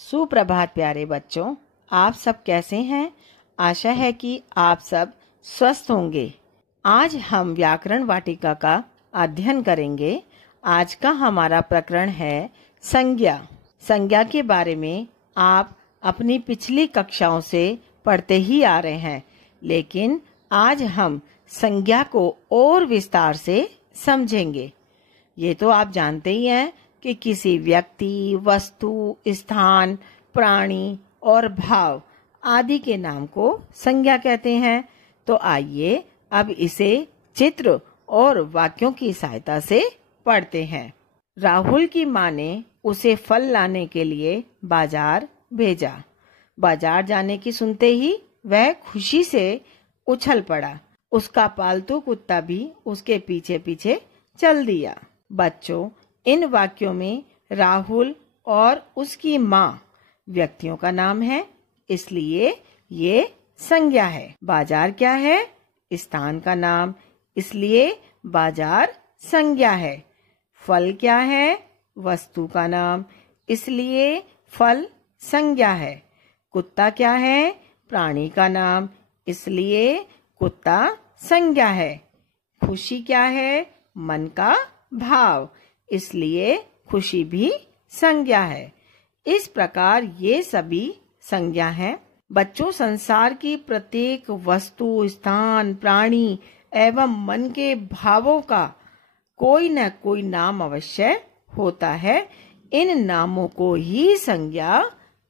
सुप्रभात प्यारे बच्चों, आप सब कैसे हैं? आशा है कि आप सब स्वस्थ होंगे। आज हम व्याकरण वाटिका का अध्ययन करेंगे। आज का हमारा प्रकरण है संज्ञा। संज्ञा के बारे में आप अपनी पिछली कक्षाओं से पढ़ते ही आ रहे हैं, लेकिन आज हम संज्ञा को और विस्तार से समझेंगे। ये तो आप जानते ही हैं कि किसी व्यक्ति, वस्तु, स्थान, प्राणी और भाव आदि के नाम को संज्ञा कहते हैं। तो आइए अब इसे चित्र और वाक्यों की सहायता से पढ़ते हैं। राहुल की माँ ने उसे फल लाने के लिए बाजार भेजा। बाजार जाने की सुनते ही वह खुशी से उछल पड़ा। उसका पालतू कुत्ता भी उसके पीछे पीछे चल दिया। बच्चों, इन वाक्यों में राहुल और उसकी माँ व्यक्तियों का नाम है, इसलिए ये संज्ञा है। बाजार क्या है? स्थान का नाम, इसलिए बाजार संज्ञा है। फल क्या है? वस्तु का नाम, इसलिए फल संज्ञा है। कुत्ता क्या है? प्राणी का नाम, इसलिए कुत्ता संज्ञा है। खुशी क्या है? मन का भाव, इसलिए खुशी भी संज्ञा है। इस प्रकार ये सभी संज्ञा हैं। बच्चों, संसार की प्रत्येक वस्तु, स्थान, प्राणी एवं मन के भावों का कोई न कोई नाम अवश्य होता है। इन नामों को ही संज्ञा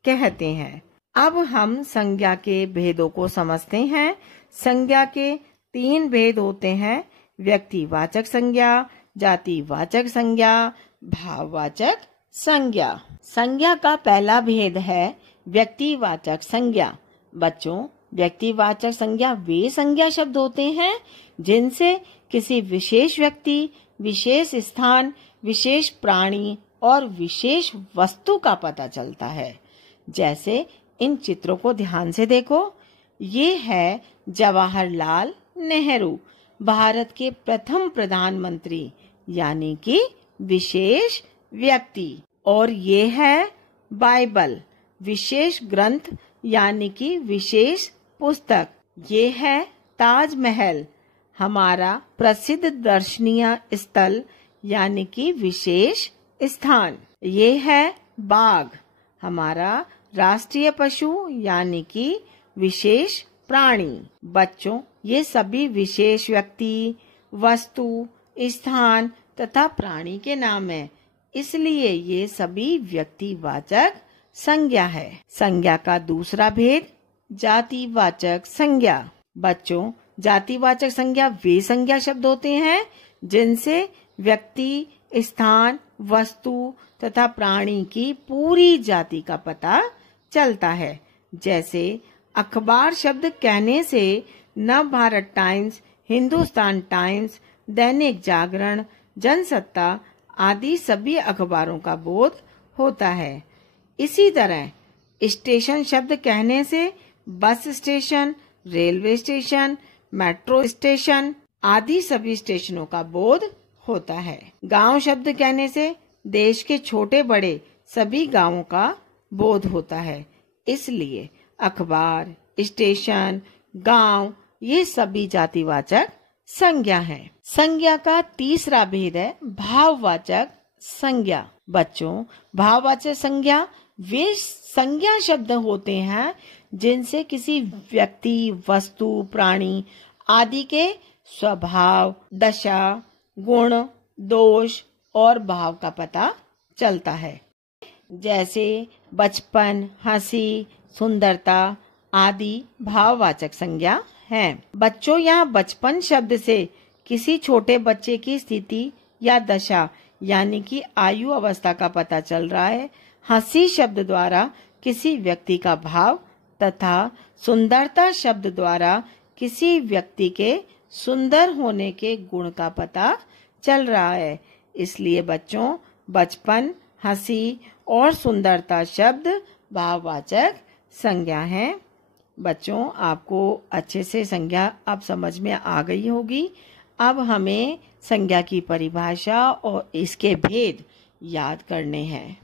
कहते हैं। अब हम संज्ञा के भेदों को समझते हैं। संज्ञा के 3 भेद होते हैं: व्यक्तिवाचक संज्ञा, जातिवाचक संज्ञा, भाववाचक संज्ञा। संज्ञा का पहला भेद है व्यक्तिवाचक संज्ञा। बच्चों, व्यक्तिवाचक संज्ञा वे संज्ञा शब्द होते हैं जिनसे किसी विशेष व्यक्ति, विशेष स्थान, विशेष प्राणी और विशेष वस्तु का पता चलता है। जैसे इन चित्रों को ध्यान से देखो। ये है जवाहरलाल नेहरू, भारत के प्रथम प्रधानमंत्री यानी कि विशेष व्यक्ति। और ये है बाइबल, विशेष ग्रंथ यानी कि विशेष पुस्तक। ये है ताजमहल, हमारा प्रसिद्ध दर्शनीय स्थल यानी कि विशेष स्थान। ये है बाघ, हमारा राष्ट्रीय पशु यानी कि विशेष प्राणी। बच्चों, ये सभी विशेष व्यक्ति, वस्तु, स्थान तथा प्राणी के नाम है, इसलिए ये सभी व्यक्तिवाचक संज्ञा है। संज्ञा का दूसरा भेद जातिवाचक संज्ञा। बच्चों, जातिवाचक संज्ञा वे संज्ञा शब्द होते हैं जिनसे व्यक्ति, स्थान, वस्तु तथा प्राणी की पूरी जाति का पता चलता है। जैसे अखबार शब्द कहने से नव भारत टाइम्स, हिंदुस्तान टाइम्स, दैनिक जागरण, जनसत्ता आदि सभी अखबारों का बोध होता है। इसी तरह स्टेशन शब्द कहने से bus station, railway station, metro station आदि सभी स्टेशनों का बोध होता है। गांव शब्द कहने से देश के छोटे बड़े सभी गांवों का बोध होता है, इसलिए अखबार, स्टेशन, गांव ये सभी जातिवाचक संज्ञा है। संज्ञा का तीसरा भेद है भाववाचक संज्ञा। बच्चों, भाववाचक संज्ञा वे संज्ञा शब्द होते हैं जिनसे किसी व्यक्ति, वस्तु, प्राणी आदि के स्वभाव, दशा, गुण, दोष और भाव का पता चलता है। जैसे बचपन, हंसी, सुंदरता आदि भाववाचक संज्ञा हैं। बच्चों, यहाँ बचपन शब्द से किसी छोटे बच्चे की स्थिति या दशा यानी कि आयु अवस्था का पता चल रहा है। हंसी शब्द द्वारा किसी व्यक्ति का भाव तथा सुंदरता शब्द द्वारा किसी व्यक्ति के सुंदर होने के गुण का पता चल रहा है। इसलिए बच्चों, बचपन, हंसी और सुंदरता शब्द भाववाचक संज्ञा हैं। बच्चों, आपको अच्छे से संज्ञा अब समझ में आ गई होगी। अब हमें संज्ञा की परिभाषा और इसके भेद याद करने हैं।